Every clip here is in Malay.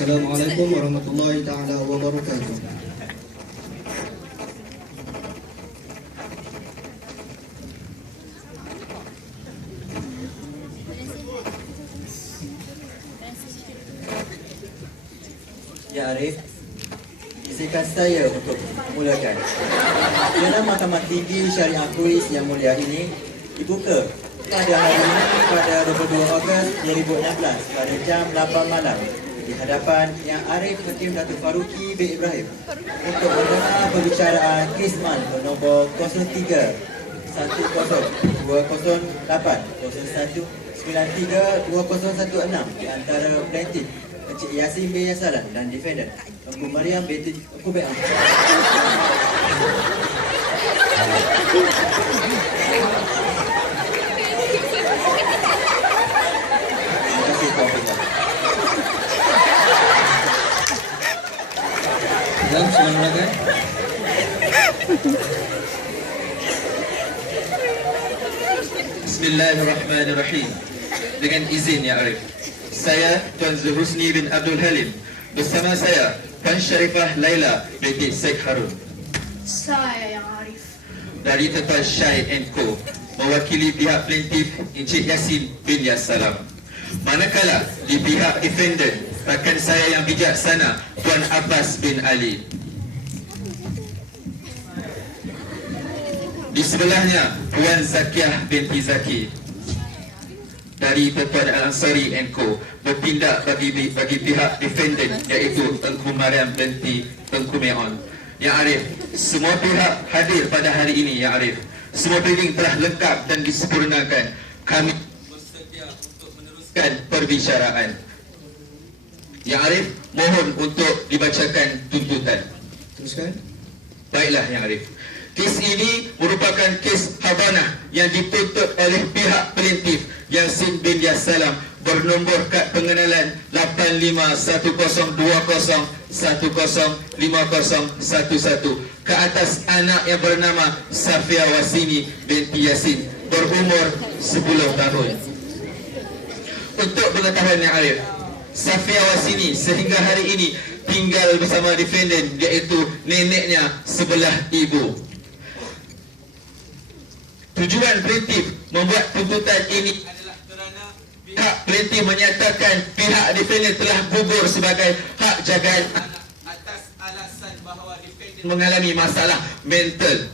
Assalamualaikum warahmatullahi taala wabarakatuh. Ya Arif, izinkan saya untuk mulakan. Dalam Mahkamah Tinggi Syariah Kuis yang mulia ini dibuka pada hari ini pada 22 Ogos 2016 pada jam 8 malam di hadapan Yang Arif Hakim Datuk Faruqi bin Ibrahim untuk mendengar perbicaraan Kisman bernombor 03 10 208 01 93 2016 di antara plaintiff Encik Yasin bin Yasalam dan defendant Engku Mariam binti Engku Be'am. Terima kasih Tuan Pejabat. Dan silakan. Bismillahirrahmanirrahim. Dengan izin Ya Arif, saya Tuan Zuhusni bin Abdul Halim bersama saya Puan Syarifah Laila binti Sheikh Harun. Saya Yang Arif Dari Tempat Syahid & Co mewakili pihak plaintiff Encik Yasin bin Yasalam. Manakala di pihak defendant rakan saya yang bijaksana Tuan Abbas bin Ali. Di sebelahnya Puan Zakiah binti Zaki dari Pertuan Al-Ansari & Co bertindak bagi pihak defendant iaitu Engku Mariam binti Engku Meon. Ya Arif, semua pihak hadir pada hari ini Ya Arif. Semua briefing telah lengkap dan disempurnakan. Kami bersedia untuk meneruskan perbicaraan. Ya Arif, mohon untuk dibacakan tuntutan. Teruskan. Baiklah Ya Arif. Kes ini merupakan kes Habanah yang dituntut oleh pihak plaintiff Yasin bin Yasalam bernombor kad pengenalan 8520105011 ke atas anak yang bernama Safia Wasini binti Yasin berumur 10 tahun. Untuk pengetahuan Yang Arif, Safia Wasini sehingga hari ini tinggal bersama defendant iaitu neneknya sebelah ibu. Tujuan plaintiff membuat tuntutan ini adalah kerana pihak plaintiff menyatakan pihak defendant telah gugur sebagai hak jagaan anak atas alasan bahawa defendant mengalami masalah mental.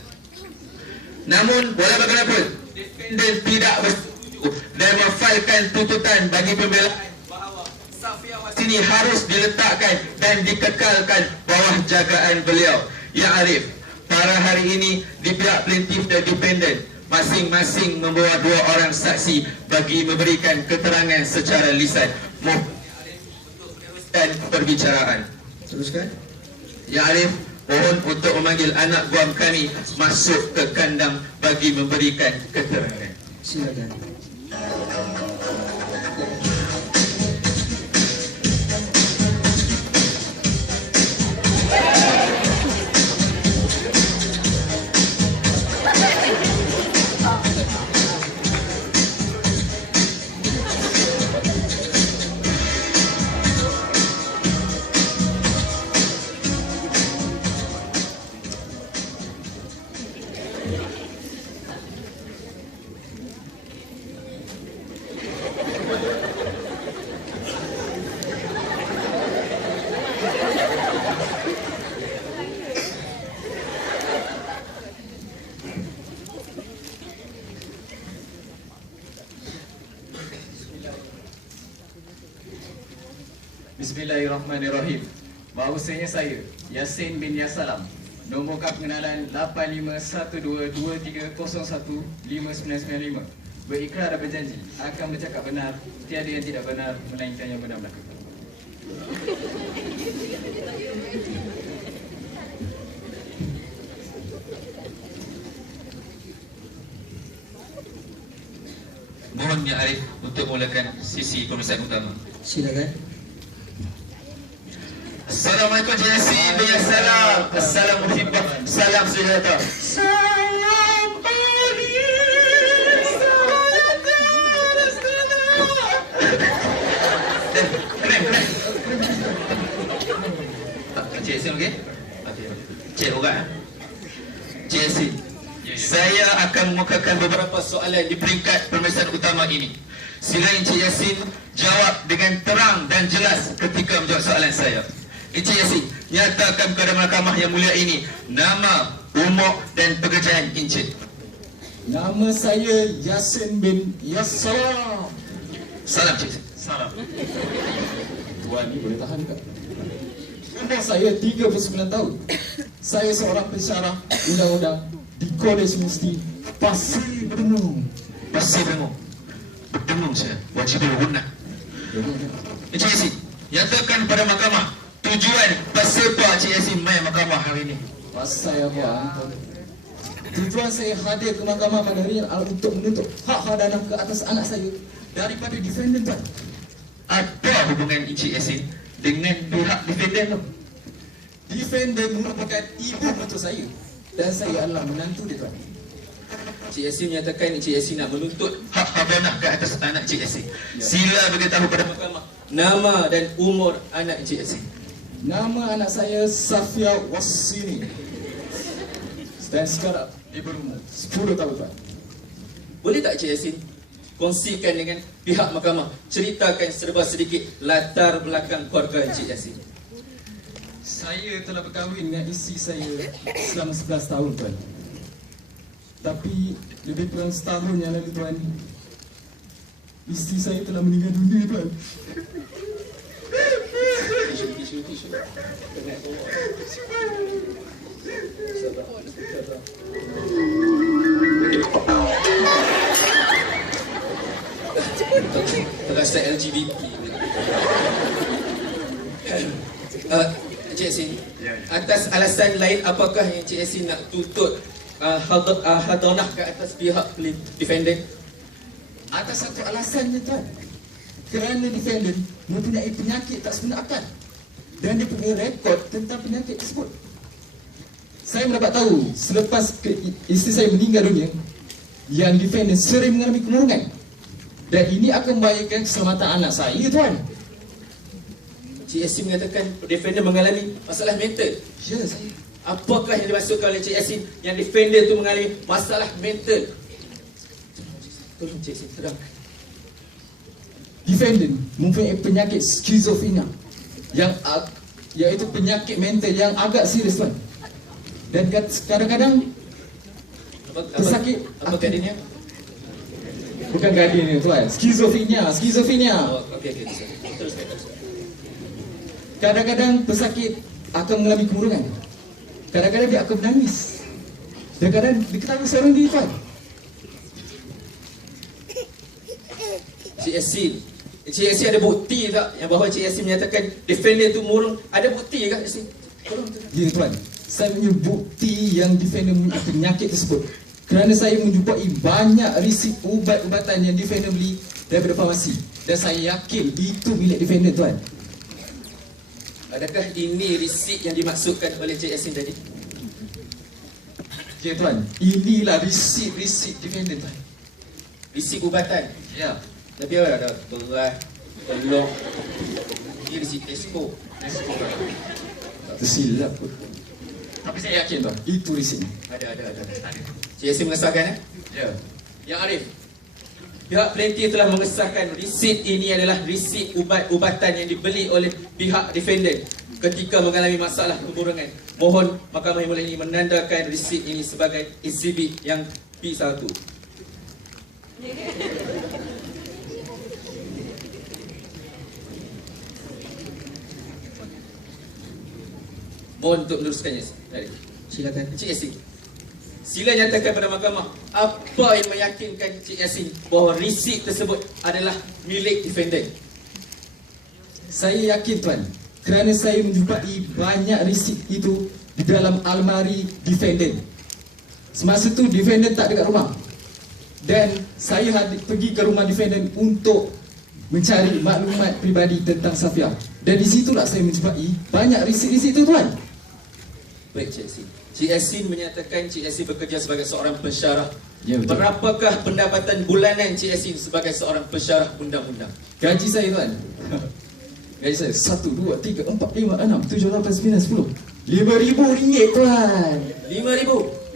Namun walau bagaimanapun defendant tidak bersetuju dan memfailkan tuntutan bagi pembelaan bahawa Safia Wasini harus diletakkan dan dikekalkan bawah jagaan beliau. Ya Arif, pada hari ini di pihak plaintiff dan defendant masing-masing membawa 2 orang saksi bagi memberikan keterangan secara lisan. Mohon untuk meneruskan perbicaraan. Teruskan. Ya Arif, mohon untuk memanggil anak buah kami masuk ke kandang bagi memberikan keterangan. Silakan. Bismillahirrahmanirrahim. Bahawasanya saya Yasin bin Yasalam, nombor kad pengenalan 851223015995, berikrar dan berjanji akan bercakap benar, tiada yang tidak benar melainkan yang benar belaka. Mohon Ya Arif untuk mulakan sisi pemeriksaan utama. Silakan. Assalamualaikum Cik Yasin. Salam. Assalamualaikum. Salam sejahtera. Salam pagi. Keren. Cik Yasin okey? Okey. Cik Urat. Cik Yasin. Saya akan mengemukakan beberapa soalan di peringkat pemeriksaan utama ini. Sila Encik Yasin jawab dengan terang dan jelas ketika menjawab soalan saya. Encik Yasin, nyatakan kepada mahkamah yang mulia ini nama, umur dan pekerjaan Encik. Nama saya Yasin bin Yassalam. Salam Encik Yasin. Salam. Tuan ni boleh tahan tak? Umur saya 39 tahun. Saya seorang pensyarah undang-undang di Kolej Universiti Pasir Benung. Pasir Benung. Berdengung saya. Wajib berguna. Encik Yasin, nyatakan kepada mahkamah tujuan pasal apa Encik Yasin main mahkamah hari ini. Pasal apa? Tujuan saya hadir ke mahkamah pada hari ini adalah untuk menuntut hak dana ke atas anak saya daripada defendant tuan. Apa hubungan Encik Yasin dengan pihak defendant tu? Defendant merupakan ibu mertua saya dan saya adalah menantu dia tuan. Encik Yasin menyatakan Encik Yasin nak menuntut hak habanah ke atas anak Encik Yasin. Sila beritahu pada mahkamah nama dan umur anak Encik Yasin. Nama anak saya Safia Wassini dan sekarang dia berumur 10 tahun tuan. Boleh tak Encik Yasin kongsikan dengan pihak mahkamah, ceritakan serba sedikit latar belakang keluarga Encik Yasin. Saya telah berkahwin dengan isteri saya selama 11 tahun tuan. Tapi lebih kurang setahun yang lalu tuan, isteri saya telah meninggal dunia tuan. Tisu. Terasa LGBT. Encik Yasin, atas alasan lain apakah yang Encik Yasin nak tuntut hadanah ke atas pihak defendant? Atas satu alasannya tuan, kerana defendant mempunyai penyakit tak sempurna akal dan dia punya rekod tentang penyakit tersebut. Saya mendapat tahu selepas isteri saya meninggal dunia, yang defendant sering mengalami kemurungan dan ini akan membahayakan keselamatan anak saya tuan. Encik Yasin mengatakan defendant mengalami masalah mental. Ya saya. Apakah yang dimaksudkan oleh Encik Yasin yang defendant itu mengalami masalah mental? Tolong Encik Yasin terangkan. Defendant mempunyai penyakit skizofrenia yang iaitu penyakit mental yang agak serius tuan. Dan kadang-kadang pesakit Apa keadaannya? bukan gadian tuan, skizofrenia. Oh, okey. Teruskan. Kadang-kadang pesakit akan mengalami kemurungan. Kadang-kadang dia akan menangis. Dan kadang dia ketawa seorang diri tuan. Encik Yasin ada bukti tak yang bahawa Encik Yasin menyatakan defendant itu murung? Ada bukti ke Encik Yasin? Tolong. Ya tuan, saya punya bukti yang defendant mempunyai penyakit tersebut kerana saya menjumpai banyak risip ubat-ubatan yang defendant beli daripada farmasi. Dan saya yakin itu milik defendant tuan. Adakah ini risip yang dimaksudkan oleh Encik Yasin tadi? Ya tuan, inilah risip defendant tuan. Risip ubatan. Ya. Tapi ada beras, telur. Ini risip Tesco. Tersilap pun. Tapi saya yakin tuan, itu risipnya. Ada. Encik Yasin mengesahkan Ya. Yang Arif, pihak plaintiff telah mengesahkan risip ini adalah risip ubat-ubatan yang dibeli oleh pihak defendant ketika mengalami masalah kemurungan. Mohon mahkamah yang mulia ini menandakan risip ini sebagai exhibit yang P1. Mohon untuk meneruskannya. Silakan. Encik Yasin, Sila nyatakan pada mahkamah apa yang meyakinkan Cik Yassin bahawa resip tersebut adalah milik defendant. Saya yakin tuan, kerana saya menjumpai banyak resip itu di dalam almari defendant. Semasa tu defendant tak dekat rumah. Dan saya pergi ke rumah defendant untuk mencari maklumat peribadi tentang Safia. Dan di situlah saya menjumpai banyak resip-resip itu tuan. Baik Cik Yassin. Cik Yassin menyatakan Cik Yassin bekerja sebagai seorang pensyarah. Ya, betul. Berapakah pendapatan bulanan Cik Yassin sebagai seorang pensyarah undang-undang? Gaji saya tuan. Gaji saya 1, 2, 3, 4, 5, 6, 7, 8, 9, 10. RM5,000 tuan. RM5,000.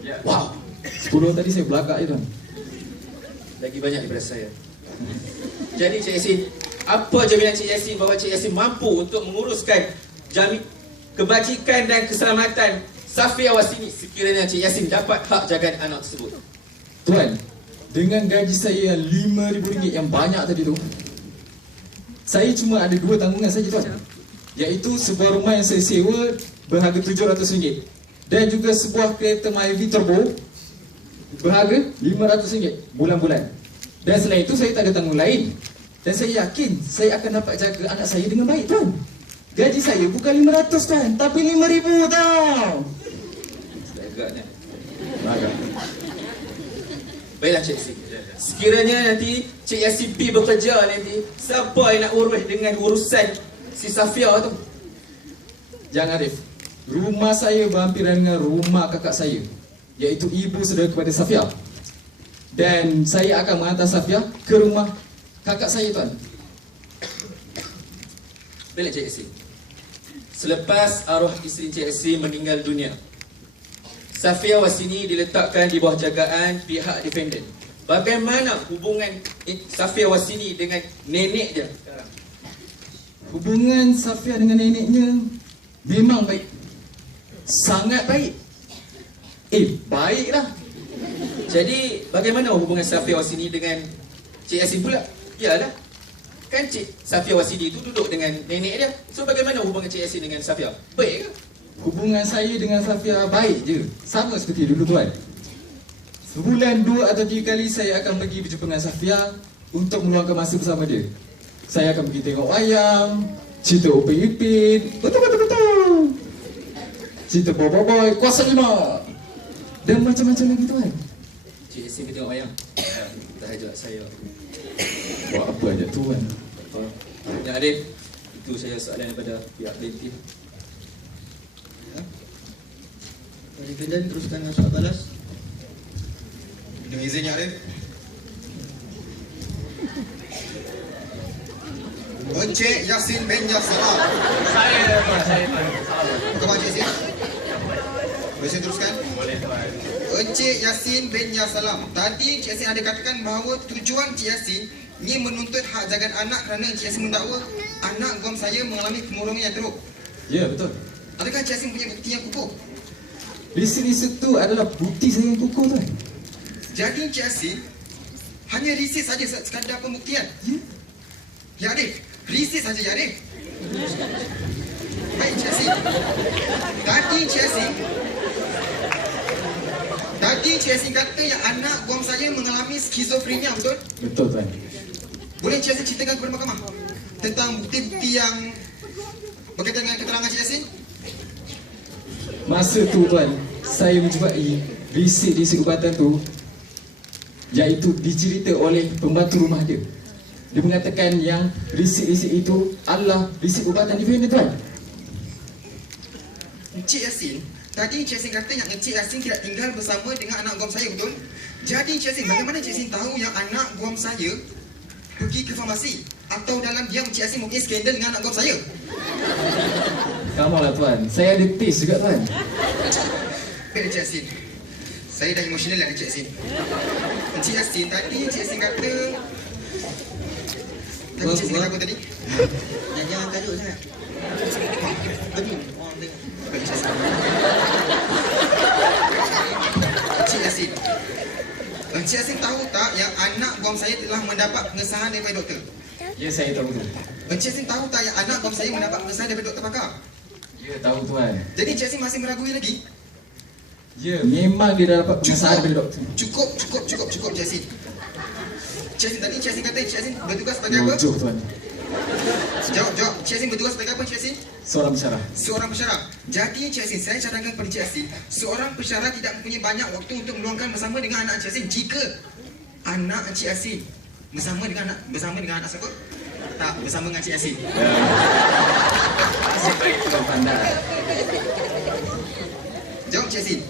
Ya. Wow. 10 tadi saya belagak je tuan. Lagi banyak daripada saya. Jadi Cik Yassin, apa jaminan Cik Yassin bahawa Cik Yassin mampu untuk menguruskan kebajikan dan keselamatan Safia Wasini sekiranya Cik Yassin dapat hak jagaan anak tersebut? Tuan, dengan gaji saya yang RM5,000 yang banyak tadi tu, saya cuma ada 2 tanggungan saja tuan. Iaitu sebuah rumah yang saya sewa berharga RM700 dan juga sebuah kereta Myvi Turbo berharga RM500 bulan-bulan. Dan selain itu saya tak ada tanggungan lain. Dan saya yakin saya akan dapat jaga anak saya dengan baik tuan. Gaji saya bukan RM500 tuan, tapi RM5,000 tau. Agaknya. Baiklah Cik Yassin. Sekiranya nanti Cik Yassin P bekerja nanti, siapa yang nak urus dengan urusan si Safia tu? Jangan Arif, rumah saya berhampiran dengan rumah kakak saya, iaitu ibu saudara kepada Safia. Dan saya akan menghantar Safia ke rumah kakak saya tuan. Baiklah Cik Yassin. Selepas arwah isteri Cik Yassin meninggal dunia, Safia Wasini diletakkan di bawah jagaan pihak defendant. Bagaimana hubungan Safia Wasini dengan nenek dia sekarang? Hubungan Safia dengan neneknya memang baik. Sangat baik. Baiklah. Jadi bagaimana hubungan Safia Wasini dengan Cik Yassin pula? Yalah, kan Cik Safia Wasini itu duduk dengan nenek dia. So bagaimana hubungan Cik Yassin dengan Safia? Baik ke? Hubungan saya dengan Safia baik je. Sama seperti dulu tuan. Sebulan 2 atau 3 kali saya akan pergi berjumpa dengan Safia untuk meluangkan masa bersama dia. Saya akan pergi tengok wayang, cerita Upin Ipin, betul. Cerita Boy, Kuasa 5 dan macam-macam lagi tuan. Cik Yassin pergi tengok wayang. Tak ajak saya. Buat apa ajak tuan? Ya Arif, itu saya soalan daripada pihak plaintiff. Defendant teruskan dengan soal balas. Dengan izin Ya Arif. Encik Yassin bin Yassalam. Saya tuan. Kau Encik Yassin. Boleh saya teruskan? Boleh tuan. Encik Yassin bin Yassalam. Tadi Encik Yassin ada katakan bahawa tujuan Encik Yassin ingin menuntut hak jagaan anak kerana Encik Yassin mendakwa anak guam saya mengalami kemurungan yang teruk. Ya, betul. Adakah Encik Yassin punya bukti yang kukuh? Riset-riset tu adalah bukti saya yang kukuh tuan. Jadi Encik Yassin hanya riset saja sekadar pembuktian. Ya Arif, riset saja Ya Arif. Baik Encik Yassin. Tadi Encik Yassin kata yang anak guam saya mengalami skizofrenia, betul? Betul tuan. Boleh Encik Yassin ceritakan kepada mahkamah tentang bukti-bukti yang berkaitan dengan keterangan Encik Yassin? Masa tu tuan, saya menjumpai riset-riset ubatan tu, iaitu dicerita oleh pembantu rumah dia. Dia mengatakan yang riset-riset itu adalah riset ubatan defendant tuan. Encik Yassin, tadi Encik Yassin kata yang Encik Yassin tidak tinggal bersama dengan anak guam saya, betul? Jadi Encik Yassin, bagaimana Encik Yassin tahu yang anak guam saya pergi ke farmasi? Atau dalam diam Encik Yassin mempunyai skandal dengan anak guam saya? Kamu lah tuan, saya ada taste juga tuan. Baik Encik Yassin, saya dah emosional lah Encik Yassin. Encik Yassin, tadi Encik Yassin kata Encik Yassin kata apa tadi? Jangan tajuk sangat. Betul. Orang tengok. Baik Encik Yassin. Encik Yassin, Encik Yassin tahu tak yang anak guam saya telah mendapat pengesahan daripada doktor? Ya, saya tahu tu. Encik Yassin tahu tak yang anak guam saya mendapat pengesahan daripada doktor pakar? Ya, tahu tuan. Jadi Encik Yassin masih meragui lagi? Ya, memang dia dah dapat pengesahan dari doktor. Cukup, Cik Yasin. Cik Yasin, tadi Cik Yasin kata Cik Yasin bertugas sebagai apa? Mojoh tuan. Jawab. Cik Yasin bertugas sebagai apa Cik Yasin? Seorang pensyarah. Seorang pensyarah. Jadi Cik Yasin, saya cadangkan kepada Cik Yasin, seorang pensyarah tidak mempunyai banyak waktu untuk meluangkan bersama dengan anak Cik Yasin. Jika anak Cik Yasin bersama dengan anak siapa? Tak, bersama dengan Cik Yasin. Asyik baik tuan pandai. Jawab Cik Yasin.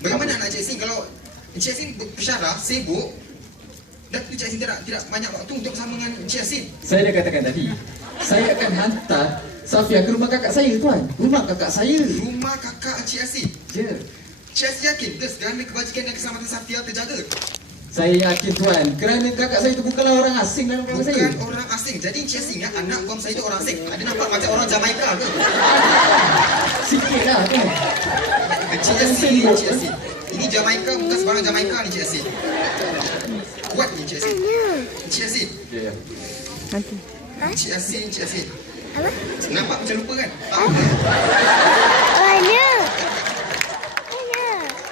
Bagaimana anak Cik Yasin kalau Cik Yasin pensyarah, sibuk, dan Cik Yasin tidak banyak waktu untuk bersama dengan Cik Yasin? Saya dah katakan tadi, saya akan hantar Safia ke rumah kakak saya tuan. Rumah kakak saya. Rumah kakak Cik Yasin. Ya. Cik Yasin yakin ke segala kebajikan dan keselamatan Safia terjaga? Saya yakin tuan, kerana kakak saya itu bukanlah orang asing dalam keluarga saya. Bukan orang asing. Jadi Cik Yasin ingat anak guam saya itu orang asing. Ada nampak macam orang Jamaika ke? Sikit lah tuan. Cik Yasin. Ini Jamaika bukan sebarang Jamaika ni Cik Yasin. Kuat ni Cik Yasin. Cik Yasin. Ya. Cik Yasin. Apa? Nampak macam lupa kan?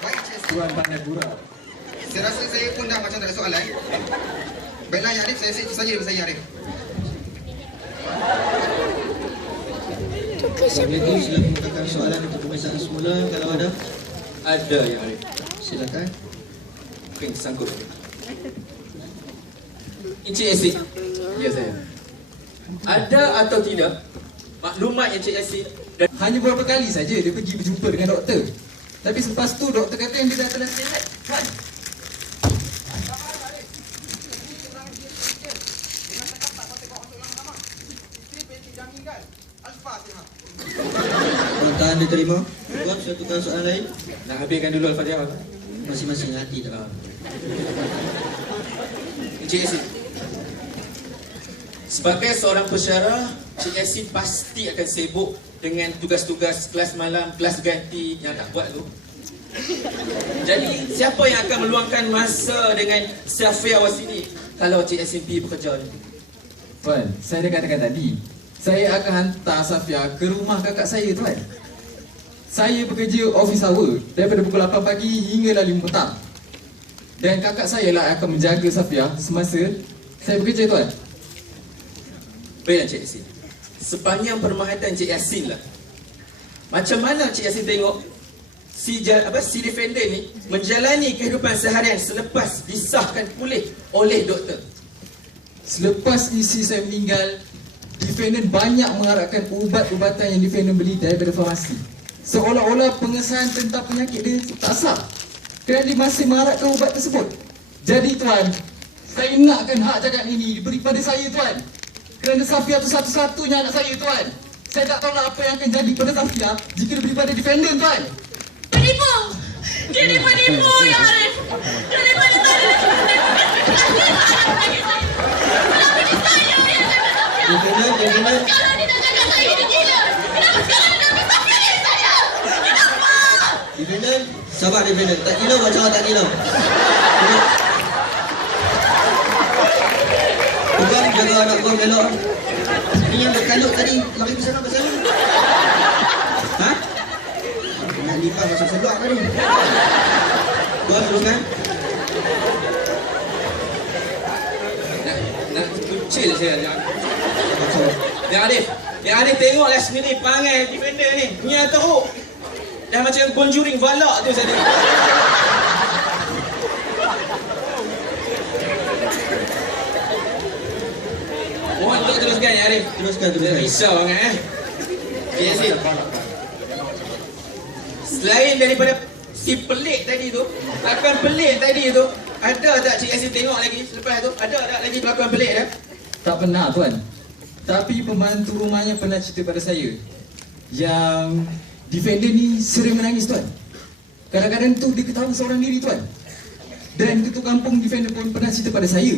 Baik Cik Yasin. Tuan pandai gurau. Saya rasa saya pun dah macam tak ada soalan. Baiklah Ya Arif, saya itu saja daripada saya Ya Arif. Jadi sila menggunakan soalan untuk pemeriksaan semula kalau ada. Ada yang Arif. Silakan. Mungkin tersangkut. Encik Yasin. Ya saya. Ada atau tidak maklumat Encik Yasin dan Hanya beberapa kali saja dia pergi berjumpa dengan doktor. Tapi selepas tu doktor kata yang dia dah telah sihat. Tuan. Permintaan diterima. Tuan, saya tukar soalan lain. nak habiskan dulu Al-Fatihah. Masing-masing hati tak? Encik Yasin. Sebagai seorang pensyarah, Encik Yasin pasti akan sibuk dengan tugas-tugas kelas malam, kelas ganti yang tak buat tu. Jadi, siapa yang akan meluangkan masa dengan Safia Wasini kalau Encik Yasin pergi bekerja ni? Tuan, saya dah katakan tadi, saya akan hantar Safia ke rumah kakak saya tuan. Saya bekerja office hour daripada pukul 8 pagi hinggalah 5 petang. Dan kakak saya lah akan menjaga Safia semasa saya bekerja tuan. Baiklah Encik Yasin. Sepanjang permahatan Encik Yasin lah, macam mana Encik Yasin tengok si defender ni menjalani kehidupan seharian selepas disahkan pulih oleh doktor? Selepas isteri saya meninggal, defendant banyak mengharapkan ubat-ubatan yang defendant beli daripada farmasi. Seolah-olah pengesahan tentang penyakit dia tak sah kerana dia masih mengharapkan ubat tersebut. Jadi tuan, saya nakkan hak jagat ini diberi pada saya tuan. Kerana Safia tu satu-satunya anak saya tuan. Saya tak tahulah apa yang akan jadi pada Safia jika diberi pada defendant tuan. Penipu! Jadi penipu ya Arif! Jadi penipu! Defendant. Kalau dia nak jaga saya, dia gila! Kenapa sekarang dia nak ambil Safia dari saya? Kenapa? Defendant. Sabar defendant. Tak gila macam orang tak gila. Bukan jaga anak kau elok. Ini yang berkalut tadi lari ke sana pasal ni. Ha? Nak lipat masuk sebelah tadi. Tuan teruskan. Nak kucil saya ni. Macam Yang Arif tengoklah sendiri perangai defender ni. Punya teruk. Dah macam Conjuring Valak tu saja. Mohon untuk teruskan ya Arif. teruskan. Risau sangat Encik Yasin. Selain daripada si pelik tadi tu, pelakon pelik tadi tu, ada tak Cik Yasin tengok lagi selepas tu? Ada tak lagi pelakon pelik dah? Tak pernah tuan. Tapi pembantu rumahnya pernah cerita pada saya yang defender ni sering menangis tuan. Kadang-kadang tu dia ketawa seorang diri tuan. Dan ketua kampung defender pun pernah cerita pada saya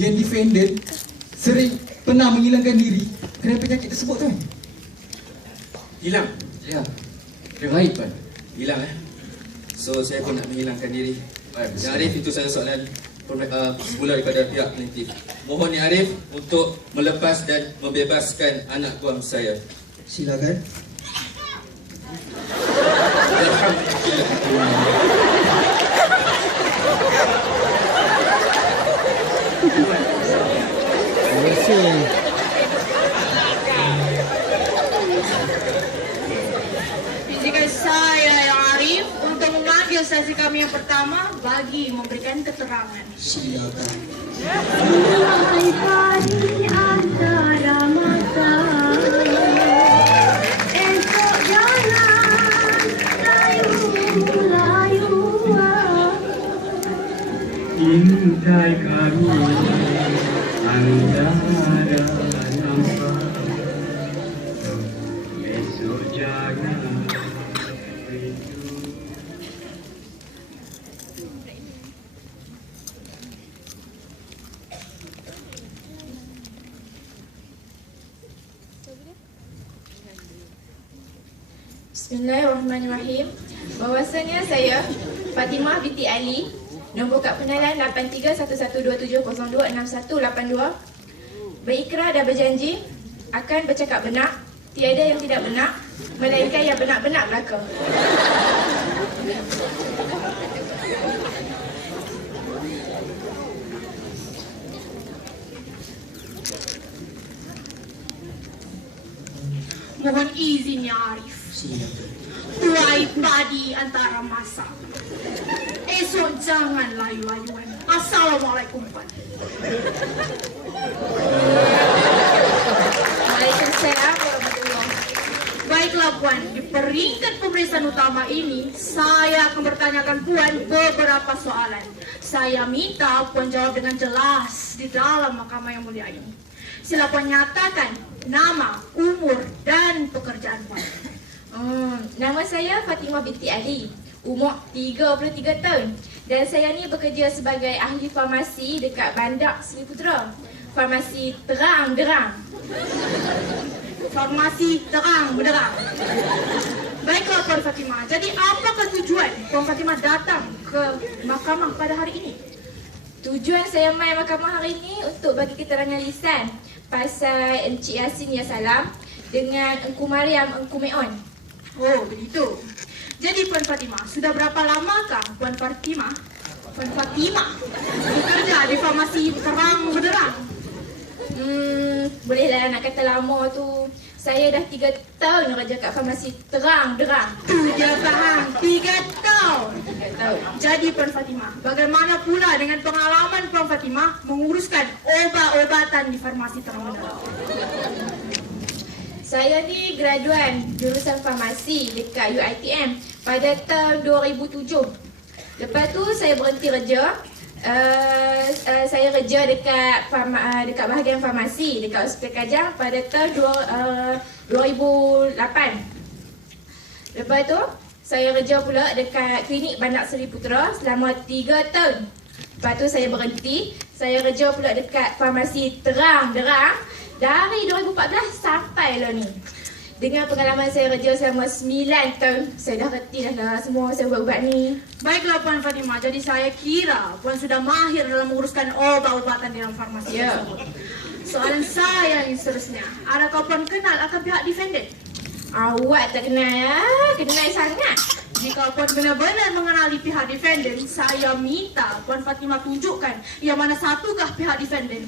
yang defender sering pernah menghilangkan diri kerana penyakit tersebut tuan. Hilang. Ya. Dia baik tuan. Hilang So saya pun nak menghilangkan diri. Yang Arif, itu saja soalan semula daripada pihak pelintir. Mohon Yang Arif untuk melepas dan membebaskan anak guam saya. Silakan. Alhamdulillah. Izinkan saya yang Arif untuk memanggil saksi kami yang pertama bagi memberikan keterangan. Silakan. Hai pagi antara mata, esok jalan layu-layuan. Intai kami antara nampak, esok jangan rindu. Bismillahirrahmanirrahim. Bahawasanya saya Fatimah binti Ali, nombor kad penalan 831127026182, berikrar dan berjanji akan bercakap benar, tiada yang tidak benar, melainkan yang benar-benar belaka. Mohon izin ya Arif. Silakan. Tuai padi antara masa. Esok jangan layu-layuan. Assalamualaikum Puan. Waalaikumsalam warahmatullahi. Baiklah Puan, di peringkat pemeriksaan utama ini, saya akan bertanyakan Puan beberapa soalan. Saya minta Puan jawab dengan jelas di dalam mahkamah yang mulia ini. Sila Puan nyatakan nama, umur, dan pekerjaan Puan. Nama saya Fatimah binti Ali, umur 33 tahun, dan saya ni bekerja sebagai ahli farmasi dekat Bandar Seri Putera. Farmasi terang-derang. Farmasi terang benderang. Baiklah Puan Fatimah, jadi apakah tujuan Puan Fatimah datang ke mahkamah pada hari ini? Tujuan saya main mahkamah hari ini untuk bagi keterangan lisan pasal Encik Yasin Ya Salam dengan Engku Mariam Engku Meon. Oh, begitu. Jadi Puan Fatimah, sudah berapa lamakah Puan Fatimah bekerja di farmasi terang benderang? Bolehlah nak kata lama tu. Saya dah 3 tahun kerja kat farmasi terang-derang. Tu dia faham, 3 tahun. 3 tahun. Jadi Puan Fatimah, bagaimana pula dengan pengalaman Puan Fatimah menguruskan obat-obatan di farmasi terang benderang? Saya ni graduan jurusan farmasi dekat UiTM pada tahun 2007. Lepas tu saya berhenti kerja. Saya kerja dekat bahagian farmasi dekat Hospital Kajang pada tahun 2008. Lepas tu saya kerja pula dekat klinik Bandar Seri Putera selama 3 tahun. Lepas tu saya berhenti. Saya kerja pula dekat farmasi terang-derang dari 2014 sampai lah ni. Dengan pengalaman saya kerja selama 9 tahun, saya dah reti dah semua saya ubat-ubat ni. Baiklah Puan Fatimah, jadi saya kira Puan sudah mahir dalam menguruskan obat-obatan dalam farmasi tersebut. Soalan saya yang seterusnya, adakah Puan kenal akan pihak defendant? Awak tak kenal ya? Kenal sangat. Jika Puan benar-benar mengenali pihak defendant, saya minta Puan Fatimah tunjukkan yang mana satukah pihak defendant.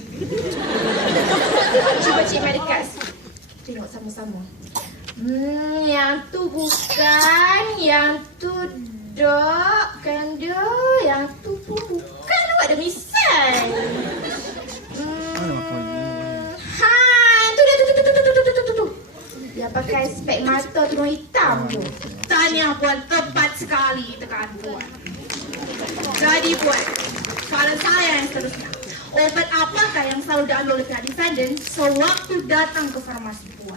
Cuba Cik Mai dekat. Tengok sama-sama. Yang tu bukan, yang tu dok, kan dia, yang tu pun bukan. Awak ada misal. Tu. Dia pakai spek mata tudung hitam tu. Tanya Puan, tepat sekali tekan Puan. Jadi Puan, soalan saya yang seterusnya. Obat apakah yang selalu diambil oleh pihak defendant sewaktu datang ke farmasi Puan?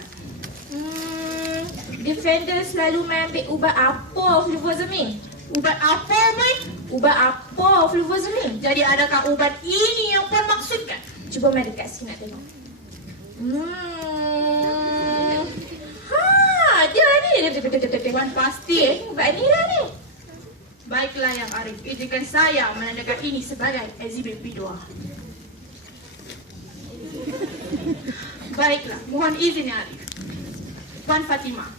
Defender selalu mengambil ubat apa fluvoxamine? Ubat apa, Mai? Ubat apa fluvoxamine? Jadi adakah ubat ini yang Puan maksudkan? Cuba mai dekat sini nak tengok. Dia ni. Puan pasti. Ubat ni lah ni. Baiklah yang Arif, izinkan saya menandakan ini sebagai exhibit B2. Baiklah, mohon izin ya Arif. Puan Fatimah,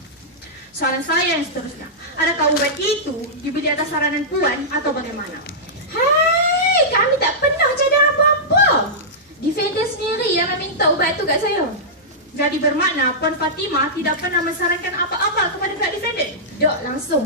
Soalan saya yang seterusnya, adakah ubat itu dibeli atas saranan Puan atau bagaimana? Hai, kami tak pernah cadang apa-apa. Defender sendiri yang meminta ubat tu kat saya. Jadi bermakna Puan Fatimah tidak pernah mensarankan apa-apa kepada pihak defendant? Dok, langsung.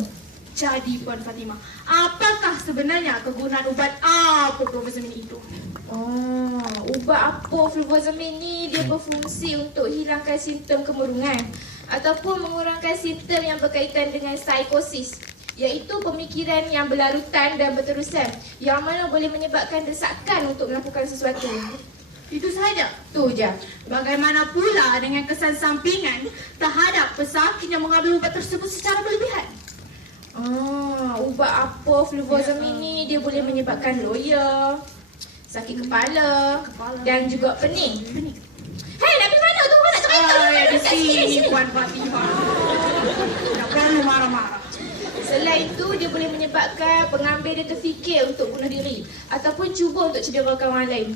Jadi Puan Fatimah, apakah sebenarnya kegunaan ubat apofloxacin itu? Oh, ubat apofloxacin ni dia berfungsi untuk hilangkan simptom kemurungan ataupun mengurangkan simptom yang berkaitan dengan psikosis, iaitu pemikiran yang berlarutan dan berterusan yang mana boleh menyebabkan desakan untuk melakukan sesuatu. Itu sahaja. Tu je. Bagaimana pula dengan kesan sampingan terhadap pesakit yang mengambil ubat tersebut secara berlebihan? Ubat apofloxacin ni dia boleh menyebabkan loya, sakit kepala dan juga pening. Hei, nak pergi mana tu? Nak cerita Di sini Puan Fatimah. Tak perlu marah-marah. Selain itu, dia boleh menyebabkan pengambil dia terfikir untuk bunuh diri ataupun cuba untuk cederakan orang lain.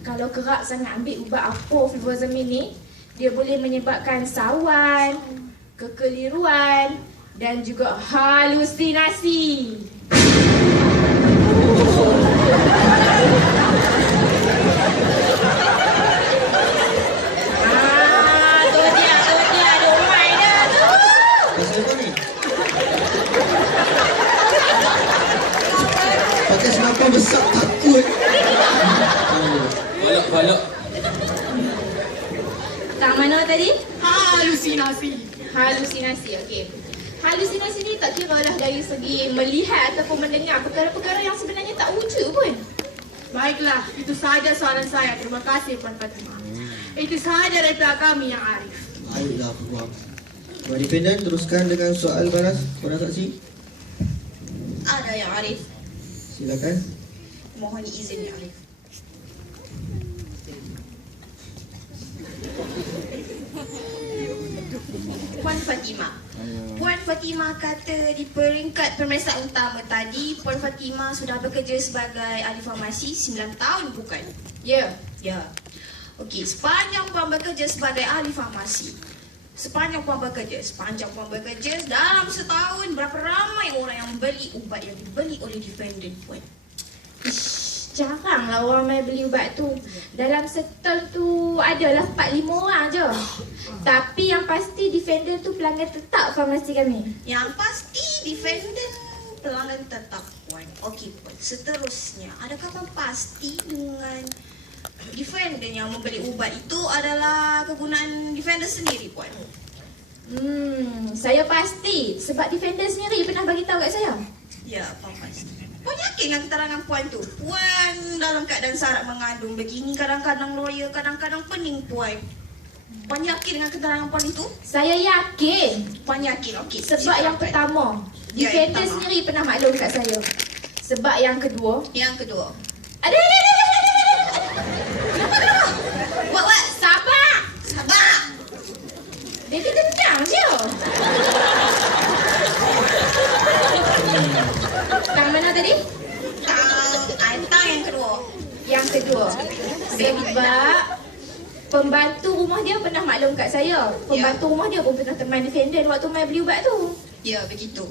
Kalau kerap sangat ambil ubat apofloxacin ni, dia boleh menyebabkan sawan, kekeliruan dan juga halusinasi. Tu dia, ada umai dah tu. Pasal apa ni? Pakai senapan besar takut. Balak. Tak mana tadi? Halusinasi. Halusinasi, okey. Halusinasi ni tak kira lah dari segi melihat ataupun mendengar perkara-perkara yang sebenarnya tak wujud pun. Baiklah, itu sahaja soalan saya. Terima kasih Puan Fatimah. Itu sahaja dari pihak kami yang arif. Baiklah, Puan. Puan defendant, teruskan dengan soal balas kepada saksi. Ada yang Arif. Silakan. Mohon izin ya Arif. Puan Fatimah. Puan Fatimah kata di peringkat pemeriksaan utama tadi, Puan Fatimah sudah bekerja sebagai ahli farmasi 9 tahun bukan? Ya. Ya. Okey, sepanjang Puan bekerja sebagai ahli farmasi, sepanjang Puan bekerja dalam setahun, berapa ramai orang yang beli ubat yang dibeli oleh defendant Puan? Jaranglah orang main beli ubat tu. Dalam setahun tu adalah 4-5 orang je. Tapi yang pasti defendant tu pelanggan tetap farmasi kami. Yang pasti defendant pelanggan tetap Puan. Okey Puan, seterusnya adakah Puan pasti dengan defendant yang membeli ubat itu adalah kegunaan defendant sendiri Puan? Saya pasti sebab defendant sendiri pernah bagi tahu kat saya. Ya, Puan pasti. Puan yakin dengan keterangan Puan tu? Puan dalam keadaan syarat mengandung begini, kadang-kadang loya, kadang-kadang pening Puan. Puan yakin dengan keterangan Puan itu? Saya yakin. Puan yakin, okey. Sebab yang pertama, defendant sendiri pernah maklum kat saya. Sebab yang kedua, Ada. Buat. Sabar. Baby tenang je. Tang mana tadi? Tang yang kedua. Yang kedua. Sebab pembantu rumah dia pernah maklum kat saya. Pembantu rumah dia pun pernah teman defendant waktu main beli ubat tu. Ya, begitu.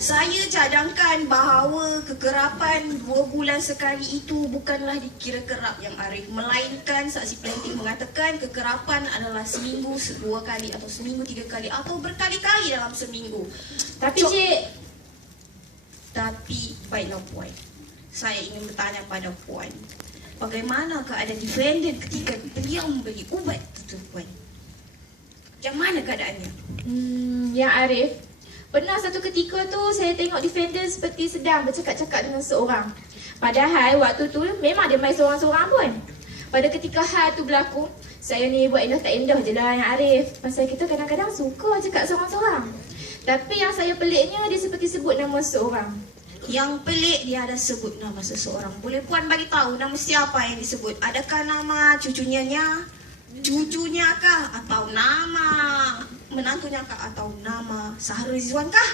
Saya cadangkan bahawa kekerapan 2 bulan sekali itu bukanlah dikira kerap yang Arif. Melainkan saksi plaintiff mengatakan kekerapan adalah seminggu 2 kali atau seminggu 3 kali atau berkali-kali dalam seminggu. Tapi Tapi, baiklah Puan. Saya ingin bertanya pada Puan. Bagaimana keadaan defendant ketika beliau membeli ubat itu Puan? Macam mana keadaannya? Yang Arif, pernah satu ketika tu saya tengok defendant seperti sedang bercakap-cakap dengan seorang. Padahal waktu tu memang dia main seorang-seorang pun. Pada ketika hal tu berlaku, saya ni buat indah tak indah je lah yang Arif. Pasal kita kadang-kadang suka cakap seorang-seorang. Tapi yang saya peliknya dia seperti sebut nama seorang. Yang pelik dia ada sebut nama seseorang. Boleh Puan bagi tahu nama siapa yang disebut? Adakah nama cucunya kah? Atau nama menantunya kah? Atau nama Sahrul Rizwan kah?